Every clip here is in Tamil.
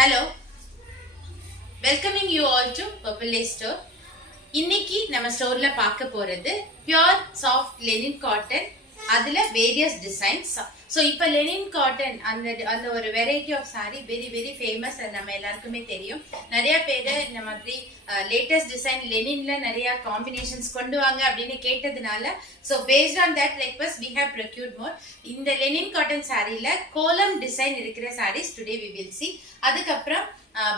Hello, welcoming you all to Purple Lace Store. இன்னைக்கு நம்ம ஸ்டோர்ல பார்க்க போறது பியூர் சாஃப்ட் லெனின் காட்டன். அதுல வேரியஸ் டிசைன்ஸ். ஸோ இப்போ லெனின் காட்டன் அந்த ஒரு variety of sari very very famous. அது நம்ம எல்லாருக்குமே தெரியும். நிறைய பேர் இந்த மாதிரி லேட்டஸ்ட் டிசைன் லெனின்ல நிறைய காம்பினேஷன்ஸ் கொண்டு வாங்க அப்படின்னு கேட்டதுனால so based on that request we have procured more. இந்த லெனின் காட்டன் சாரியில கோலம் டிசைன் இருக்கிற saris today we will see. அதுக்கப்புறம்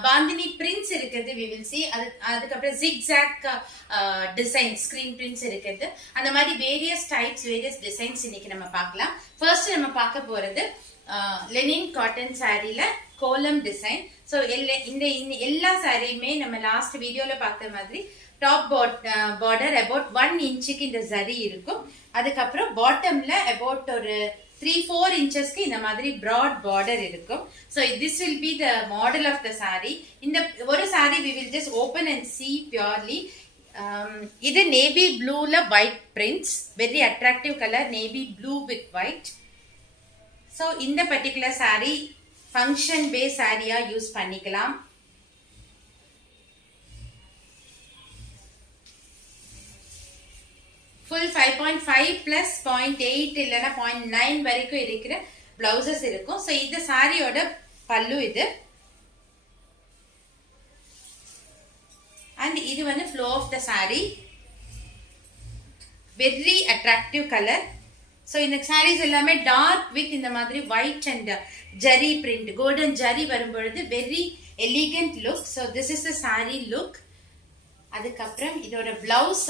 பாந்தினி பிரிண்ட்ஸ் இருக்குது we will see. அதுக்கப்புறம் ஜிக்ஸாக் டிசைன் ஸ்கிரீன் பிரிண்ட்ஸ் இருக்குது. அந்த மாதிரி வேரியஸ் டைப்ஸ் வேரியஸ் டிசைன்ஸ் இன்னைக்கு நம்ம பார்க்கலாம். ஃபர்ஸ்ட் நம்ம பார்க்க போறது லெனின் காட்டன் சாரியில கோலம் டிசைன். ஸோ இந்த எல்லா சாரியுமே நம்ம லாஸ்ட் வீடியோல பார்த்த மாதிரி டாப் பார்டர் அபவுட் 1 இன்ச்சுக்கு இந்த ஜரி இருக்கும். அதுக்கப்புறம் பாட்டம்ல அபவுட் ஒரு 3-4 inches இந்த மாதிரி broad border இருக்கும். So this will be the model of the saree. இந்த ஒரு saree we will just open and see purely. இது navy blue ல white prints, very attractive color, navy blue with white. So இந்த particular saree function based saree use பண்ணிக்கலாம். full 5.5 plus 0.8 இல்லனா 0.9 வரைக்கும் இருக்கிற பிளவுசஸ் இருக்கும். சோ இது சாரியோட பல்லு இது. and இது வந்து flow of the saree. very attractive color. so இந்த sarees எல்லாமே dark with இந்த மாதிரி white and jari print golden jari வரும்பொழுது very elegant look. so this is the saree look. அதுக்கப்புறம் இதோட blouse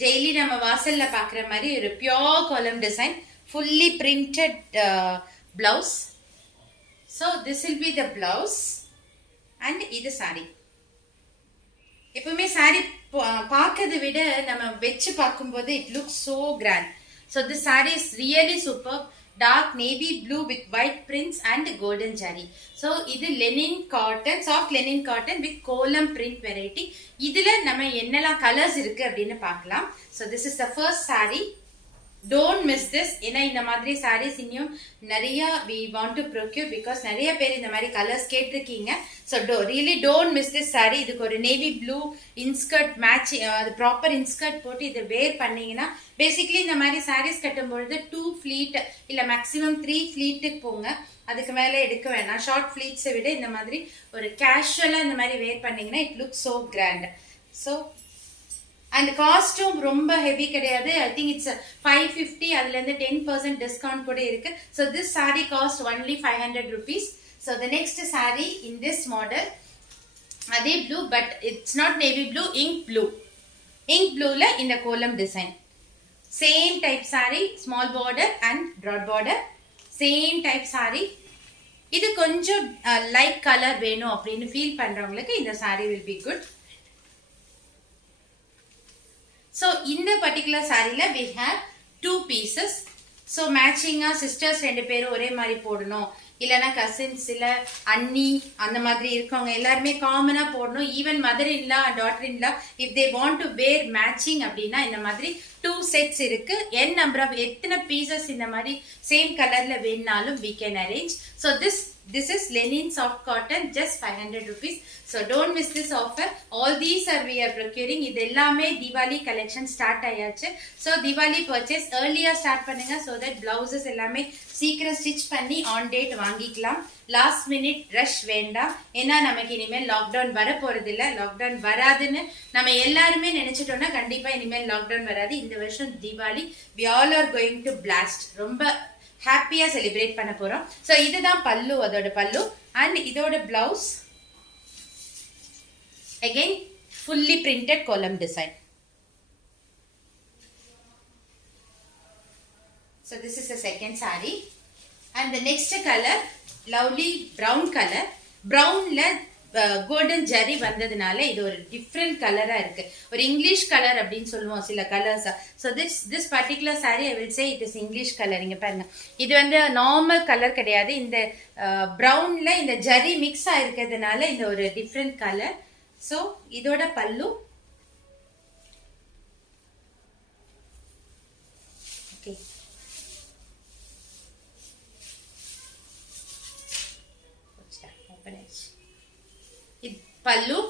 டெய்லி நம்ம வாசல்ல பாக்குற மாதிரி ஒரு பியூர் காலம் design fully printed blouse. So this will be the blouse and இது சாரி. எப்பவுமே சாரி பார்க்கறதை விட நம்ம வச்சு பார்க்கும்போது it look so grand. So this sorry is really super. dark navy blue with white prints and golden jari. so இது linen cotton, soft linen cotton with kolam print variety. இதுல நம்ம என்னெல்லாம் கலர்ஸ் இருக்கு அப்படின்னு பார்க்கலாம். so this is the first saree. don't miss this. ஏன்னா இந்த மாதிரி sarees இன்னும் நிறைய we want to procure because நிறைய பேர் இந்த மாதிரி கலர்ஸ் கேட்டிருக்கீங்க. so really don't miss this saree. இதுக்கு ஒரு navy blue இன்ஸ்கர்ட் மேட்ச், அது ப்ராப்பர் இன்ஸ்கர்ட் போட்டு இதை வேர் பண்ணீங்கன்னா பேசிக்கலி இந்த மாதிரி சாரீஸ் கட்டும் பொழுது 2 ஃபிளீட் இல்ல மேக்ஸிமம் 3 ஃபிளீட்டுக்கு போங்க. அதுக்கு மேல எடுக்க வேணாம். ஷார்ட் ஃபிளீட்ஸை விட இந்த மாதிரி ஒரு கேஷுவலா இந்த மாதிரி வேர் பண்ணீங்கன்னா it look so grand. So and costume ரொம்ப ஹெவி கிடையாது. I think it's 550. அதுல இருந்து 10% டிஸ்கவுண்ட் கூட இருக்கு. So this sari cost only 500 rupees. So the next sari in this model அதே blue but it's not navy blue, ink blue. Ink ப்ளூல இந்த kolam design same type sari, small border and broad border, same type sari. இது கொஞ்சம் லைட் கலர் வேணும் அப்படின்னு ஃபீல் பண்றவங்களுக்கு இந்த sari will be good. So இந்த பர்டிகுலர் சாரியில we have 2 pieces. ஸோ மேட்சிங்கா சிஸ்டர்ஸ் 2 பேரும் ஒரே மாதிரி போடணும், இல்லைன்னா கசின்ஸ் இல்ல அண்ணி அந்த மாதிரி இருக்கவங்க எல்லாருமே காமனா போடணும். Even mother in law daughter in law if they want to wear matching அப்படின்னா இந்த மாதிரி 2 செட்ஸ் இருக்கு. நம்பர் ஆஃப் எத்தனை பீசஸ் இந்த மாதிரி சேம் கலர்ல வேணாலும் we can arrange. so this is linen soft cotton, just 500 rupees. so don't miss this offer. all these are we are procuring. இது எல்லாமே Diwali collection ஸ்டார்ட் ஆயாச்சு. so Diwali purchase earlier start பண்ணுங்க so that blouses எல்லாமே சீக்கிரம் ஸ்டிச் பண்ணி ஆன் டேட் வாங்கிக்கலாம். லாஸ்ட் மினிட் ரஷ் வேண்டாம். ஏன்னா நமக்கு இனிமேல் லாக்டவுன் வர போறது இல்ல. லாக்டவுன் வராதுன்னு நம்ம எல்லாருமே நினைச்சிட்டோம்னா கண்டிப்பா இனிமேல் லாக்டவுன் வராது. இந்த வருஷம் Deepavali we all are going to blast. ரொம்ப ஹாப்பியா செலிப்ரேட் பண்ண போறோம். சோ இதுதான் பல்லு, அதோட பல்லு. அண்ட் இதோட blouse again fully printed column design. so this is the second saree and the next color lovely brown color. brownல கோல்டன் ஜரி வந்ததுனால இது ஒரு டிஃப்ரெண்ட் கலரா இருக்கு. ஒரு இங்கிலீஷ் கலர் அப்படின்னு சொல்லுவோம் சில colours. So this particular sorry I will say it is English colour. இங்க பாருங்க, இது வந்து நார்மல் கலர் கிடையாது. இந்த ப்ரௌன்ல இந்த ஜரி மிக்ஸ் ஆயிருக்கிறதுனால இந்த ஒரு டிஃப்ரெண்ட் கலர். ஸோ இதோட பல்லு ஓகே பல்லு.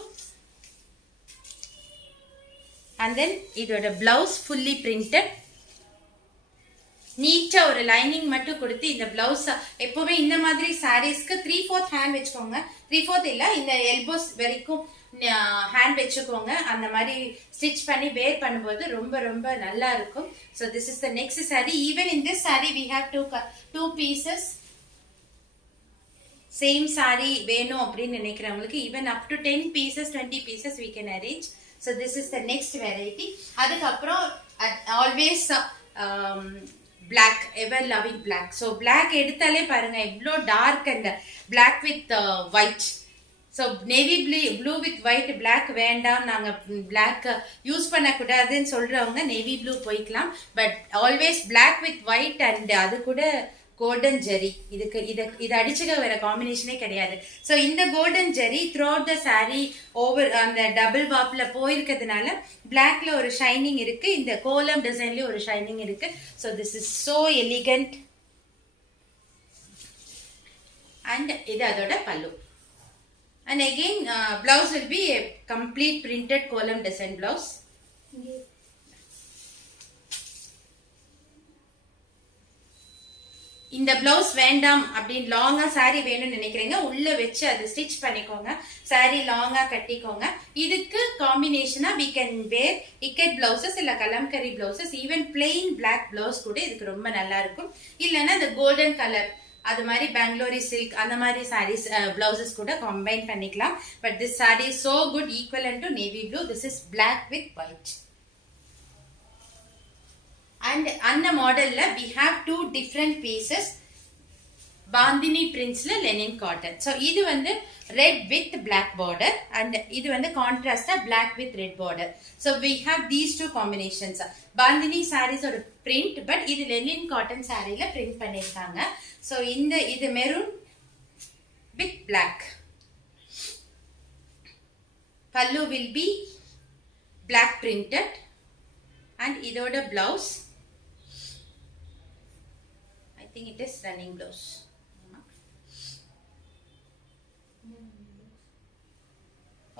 And then இதோட blouse fully printed. நீட்டா ஒரு லைனிங் மட்டும் கொடுத்து இந்த பிளவுஸ் எப்பவுமே இந்த மாதிரி சாரீஸ்க்கு 3/4 ஹேண்ட் வச்சுக்கோங்க. 3/4 இல்ல, இந்த எல்போஸ் வரைக்கும் ஹேண்ட் வச்சுக்கோங்க. அந்த மாதிரி ஸ்டிச் பண்ணி வேர் பண்ணும்போது ரொம்ப ரொம்ப நல்லா இருக்கும். So this is the next saree. Even in this saree we have two pieces. Same saree வேணும் அப்படின்னு நினைக்கிறவங்களுக்கு even up to 10 pieces 20 pieces we can arrange. So this is the next variety. அதுக்கப்புறம் always black, ever loving black. So black எடுத்தாலே பாருங்க எவ்வளோ dark and black with white. So navy blue with white black வேண்டாம், நாங்கள் black யூஸ் பண்ணக்கூடாதுன்னு சொல்கிறவங்க நேவி ப்ளூ போய்க்கலாம். But always black with white and அது கூட கோல்டன் ஜெரி. இது அடிச்சுக்க வேற காம்பினேஷனே கிடையாது. ஸோ இந்த golden zari throughout the sari over அந்த டபுள் வாப்ல போயிருக்கிறதுனால பிளாக்ல ஒரு ஷைனிங் இருக்கு, இந்த கோலம் டிசைன்லயும் ஒரு ஷைனிங் இருக்கு. So this is so elegant. And இது அதோட பல்லு. And again blouse will be a complete printed column design blouse. இந்த பிளவுஸ் வேண்டாம் அப்படின்னு லாங்கா சாரி வேணும்னு நினைக்கிறீங்க, உள்ள வச்சு அதை ஸ்டிச் பண்ணிக்கோங்க. சாரி லாங்கா கட்டிக்கோங்க. இதுக்கு காம்பினேஷனா we can wear ikat blouses இல்ல kalamkari blouses, even plain black blouse கூட இதுக்கு ரொம்ப நல்லா இருக்கும். இல்லைன்னா இந்த கோல்டன் கலர் அது மாதிரி பெங்களூரி சில்க் அந்த மாதிரி சாரீஸ் பிளவுசஸ் கூட கம்பைன் பண்ணிக்கலாம். But this sorry is so good, equivalent to navy blue. This is black with white. And அந்த மாடல்ல we have two different pieces. Bandhani பிரின்ஸ்ல லெனின் காட்டன். ஸோ இது வந்து red with black border and இது வந்து கான்ட்ராஸ்டா black with red border. So we have these two combinations. Bandhani saris ஒரு பிரிண்ட், பட் இது லெனின் காட்டன் சாரியில பிரிண்ட் பண்ணிருக்காங்க. ஸோ இது maroon with black. Pallu will be black printed and இதோட blouse I think it is running blouse.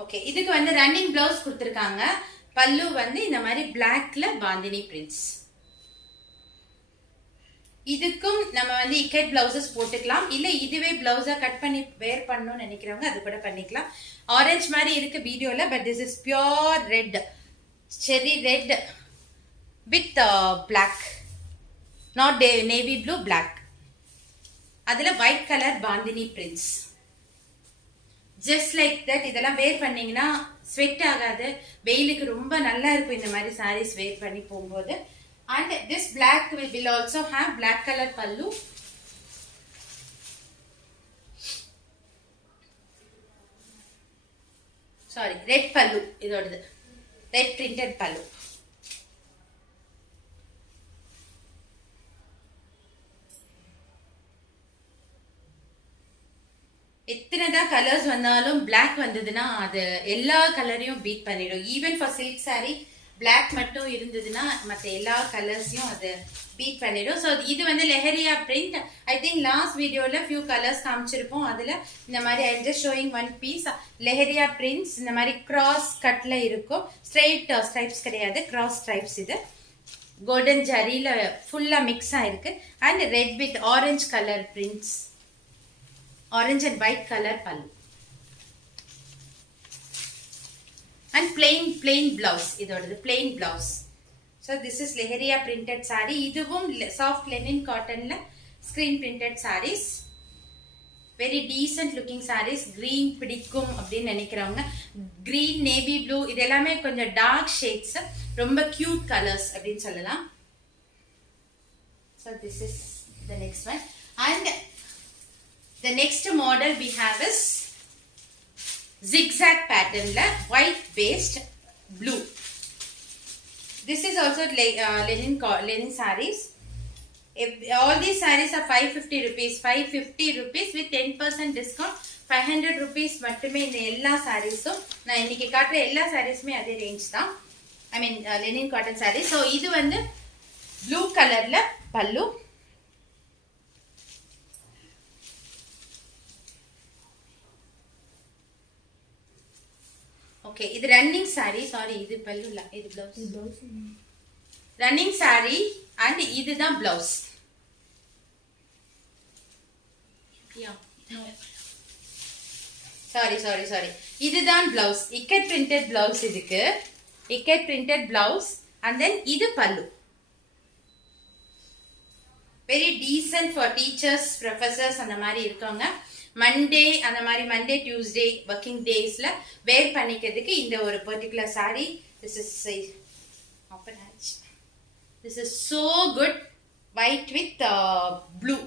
Okay, இதுக்கு வந்து ரன்னிங் பிளவுஸ் கொடுத்துருக்காங்க. பல்லு வந்து இந்த மாதிரி பிளாக்ல பாந்தினி பிரிண்ட்ஸ். இதுக்கும் நம்ம வந்து இக்கட் பிளவுசஸ் போட்டுக்கலாம், இல்ல இதுவே பிளவுஸா கட் பண்ணி வேர் பண்ணணும்னு நினைக்கிறவங்க அது கூட பண்ணிக்கலாம். ஆரஞ்சு மாதிரி இருக்கு வீடியோல, but this is pure red, cherry red with black, not navy blue, black. அதுல white colour bandhani prints. Just like that. இதெல்லாம் வேர் பண்ணீங்கன்னா ஸ்வெட் ஆகாது, வெயிலுக்கு ரொம்ப நல்லா இருக்கும் இந்த மாதிரி சாரீஸ் வேர் பண்ணி போகும்போது. And this black will also have black color pallu. Sorry, red pallu idodது, red printed pallu. எத்தனைதான் கலர்ஸ் வந்தாலும் பிளாக் வந்ததுன்னா அது எல்லா கலரையும் பீட் பண்ணிடும். Even for silk sari black மட்டும் இருந்ததுன்னா மற்ற எல்லா கலர்ஸையும் அது பீட் பண்ணிடும். ஸோ இது வந்து leheriya print. I think last வீடியோவில் ஃபியூ கலர்ஸ் காமிச்சிருப்போம். அதில் இந்த மாதிரி I just showing one piece leheriya prints. இந்த மாதிரி கிராஸ் கட்ல இருக்கும், ஸ்ட்ரெயிட் ஸ்ட்ரைப்ஸ் கிடையாது, கிராஸ் ஸ்ட்ரைப்ஸ். இது கோல்டன் ஜரியில் ஃபுல்லாக மிக்ஸ் ஆயிருக்கு. And red with orange colour prints, orange and white colour pallu. And plain blouse. இதோடது plain blouse. So this is Leheria printed saree. இதுவும் soft linen cottonல screen printed sarees. Very decent looking sarees. Green பிடிக்கும் அப்படின்னு நினைக்கிறவங்க, green, navy blue இது எல்லாமே கொஞ்சம் dark shades, ரொம்ப cute colors அப்படின்னு சொல்லலாம். So this is the next one. And the next model we have is zigzag pattern la white based blue. This is also linen sarees. All these sarees are 550 rupees. 550 rupees with 10% discount. 500 rupees மட்டுமே இந்த எல்லா சாரீஸும். நான் இன்னைக்கு காட்டுற எல்லா சாரீஸுமே அதே ரேஞ்ச் தான். ஐ மீன் லெனின் காட்டன் சாரீ. ஸோ இது வந்து ப்ளூ கலர்ல பல்லு. ஓகே இது ரன்னிங் saree சாரி இது பல்லு இல்ல இது ப்ளவுஸ் ரன்னிங் saree and இதுதான் ப்ளவுஸ் சாரி இதுதான் ப்ளவுஸ் இக்கட் பிரிண்டட் ப்ளவுஸ் இதுக்கு ikat printed blouse and then இது பல்லு very decent for teachers professors அந்த மாதிரி இருக்கவங்க மண்டே அந்த மாதிரி மண்டே டியூஸ்டே ஒர்க்கிங் டேஸ்ல வேர் பண்ணிக்கிறதுக்கு இந்த ஒரு particular saree this is so good white with blue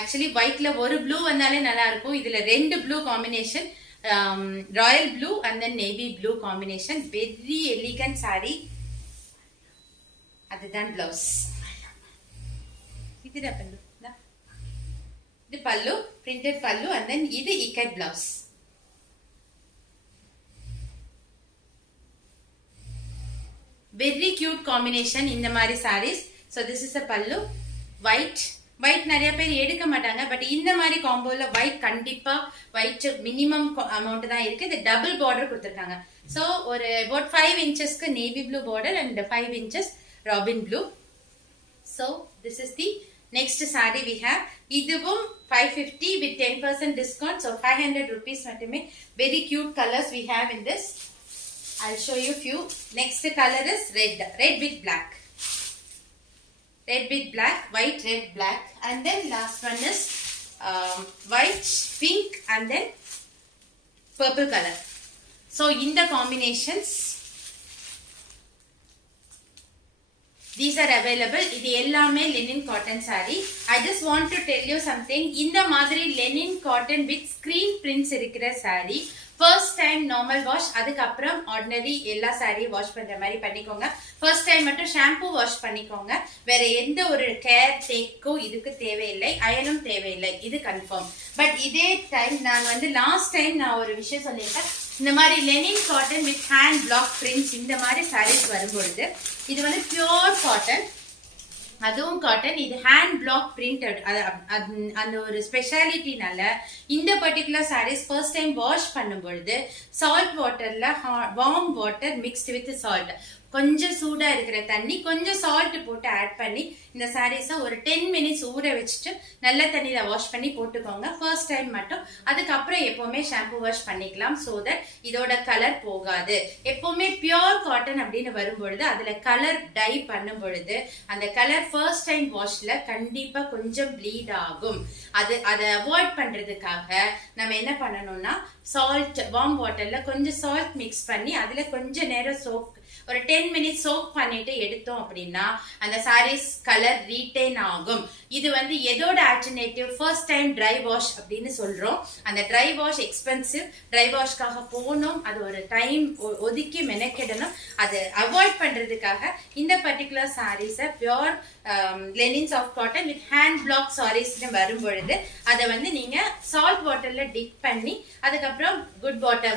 actually whiteல ஒரு blue வந்தாலே நல்லா இருக்கும் இதுல ரெண்டு blue combination royal blue and then navy blue combination very elegant saree அதுதான் blouse இதுடா பல்லு இது பல்லு printed பல்லு and then இது ikat blouse very cute combination இந்த மாதிரி sarees so this is a pallu white நிறைய பேர் எடுக்க மாட்டாங்க பட் இந்த மாதிரி காம்போல white கண்டிப்பா white மினிமம் அமௌண்ட் தான் இருக்கு இது டபுள் பார்டர் கொடுத்திருக்காங்க so ஒரு about 5 inchesக்கு navy blue border and 5 inches robin blue so this is the next saree we have இதுவும் 550 with 10% discount so 500 rupees மட்டுமே very cute colors we have in this I'll show you few next color is red with black white red black and then last one is white pink and then purple color so in the combinations these are available இது எல்லாமே linen cotton saree I just want to tell you something இந்த மாதிரி linen cotton with screen prints இருக்கிற saree first time normal wash அதுக்கு அப்புறம் ordinary எல்லா saree wash பண்ற மாதிரி பண்ணிக்கோங்க first time மட்டும் shampoo wash பண்ணிக்கோங்க வேற எந்த ஒரு care take இதுக்கு தேவையில்லை அயனும் தேவையில்லை இது கன்ஃபார்ம் பட் இதே டைம் நான் வந்து லாஸ்ட் டைம் நான் ஒரு விஷயம் சொல்லியிருக்கேன் இந்த மாதிரி linen cotton with hand block prints இந்த மாதிரி sarees வரும்பொழுது இது வந்து pure cotton அதுவும் காட்டன் இது hand block printed அந்த ஒரு ஸ்பெஷாலிட்டினால இந்த particular sarees first time wash பண்ணும்பொழுது salt waterல warm water mixed with salt கொஞ்சம் சூடா இருக்கிற தண்ணி கொஞ்சம் சால்ட் போட்டு ஆட் பண்ணி இந்த சாரீஸை ஒரு 10 மினிட்ஸ் ஊற வச்சுட்டு நல்ல தண்ணியில வாஷ் பண்ணி போட்டுக்கோங்க ஃபர்ஸ்ட் டைம் மட்டும் அதுக்கப்புறம் எப்பவுமே ஷாம்பு வாஷ் பண்ணிக்கலாம் சோ தட் இதோட கலர் போகாது எப்பவுமே பியோர் காட்டன் அப்படின்னு வரும்பொழுது அதுல கலர் டை பண்ணும் பொழுது அந்த கலர் ஃபர்ஸ்ட் டைம் வாஷ்ல கண்டிப்பா கொஞ்சம் ப்ளீட் ஆகும் அதை அவாய்ட் பண்றதுக்காக நம்ம என்ன பண்ணணும்னா சால்ட் வார்ம் வாட்டர்ல கொஞ்சம் சால்ட் மிக்ஸ் பண்ணி அதுல கொஞ்சம் நேரம் சோப் ஒரு 10 மினிட்ஸ் சோக் பண்ணிட்டு எடுத்தோம் அப்படின்னா அந்த சாரீஸ் கலர் ரீடைன் ஆகும் இது வந்து எதோட alternative first time dry wash அப்படின்னு சொல்றோம் அந்த ட்ரை வாஷ் எக்ஸ்பென்சிவ் ட்ரை வாஷ்காக போகணும் அது ஒரு டைம் ஒதுக்கி மெனக்கிடணும் அது அவாய்ட் பண்றதுக்காக இந்த பர்டிகுலர் சாரீஸை pure linens of cotton with hand block சாரீஸ்னு வரும்பொழுது அதை வந்து நீங்க சால்ட் வாட்டர்ல டிப் பண்ணி அதுக்கப்புறம் குட் வாட்டர்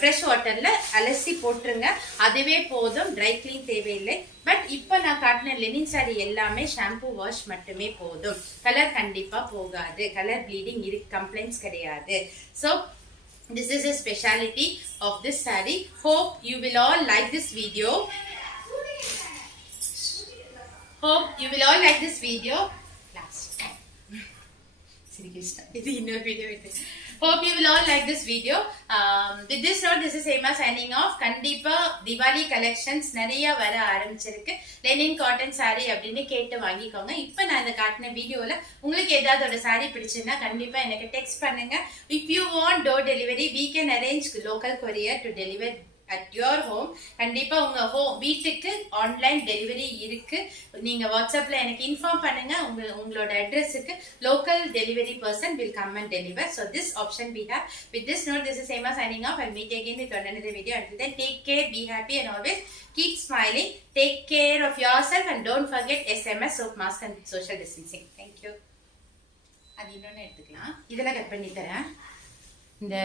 ஃப்ரெஷ் வாட்டர்ல அலசி போட்டுருங்க அதுவே போதும் ட்ரை கிளீன் தேவையில்லை பட் இப்போ நான் காட்டின லெனின் சாரி எல்லாமே ஷாம்பு வாஷ் மட்டுமே போதும் கலர் கண்டிப்பா போகாது கலர் ப்ளீடிங் கம்ப்ளைண்ட்ஸ் கிடையாது so this is a speciality of this saree hope you will all like this video last இது இன்னொரு video hope you will all like this video with this note this is Hema signing off கண்டிப்பா Diwali collections நிறைய வர ஆரம்பிச்சிருக்கு linen cotton saree அப்படினு கேட்டு வாங்கிக்கோங்க இப்போ நான் இந்த காட்டின வீடியோல உங்களுக்கு ஏதாவது ஒரு saree பிடிச்சிருந்தா கண்டிப்பா எனக்கு டெக்ஸ்ட் பண்ணுங்க if you want door delivery we can arrange local courier to deliver at your home கண்டிப்பா உங்க வீட்டுக்கு ஆன்லைன் டெலிவரி இருக்கு நீங்க வாட்ஸ்அப்ல எனக்கு இன்ஃபார்ம் பண்ணுங்க உங்களோட அட்ரஸ்க்கு local delivery person will come and deliver so this option we have with this note this is Hema signing off and meet again with another video until then take care be happy and always keep smiling take care of yourself and don't forget SMS soap mask and social distancing thank you அது இன்னொன்னு எடுத்துக்கலாம் இதெல்லாம் கட் பண்ணி தரேன் இந்த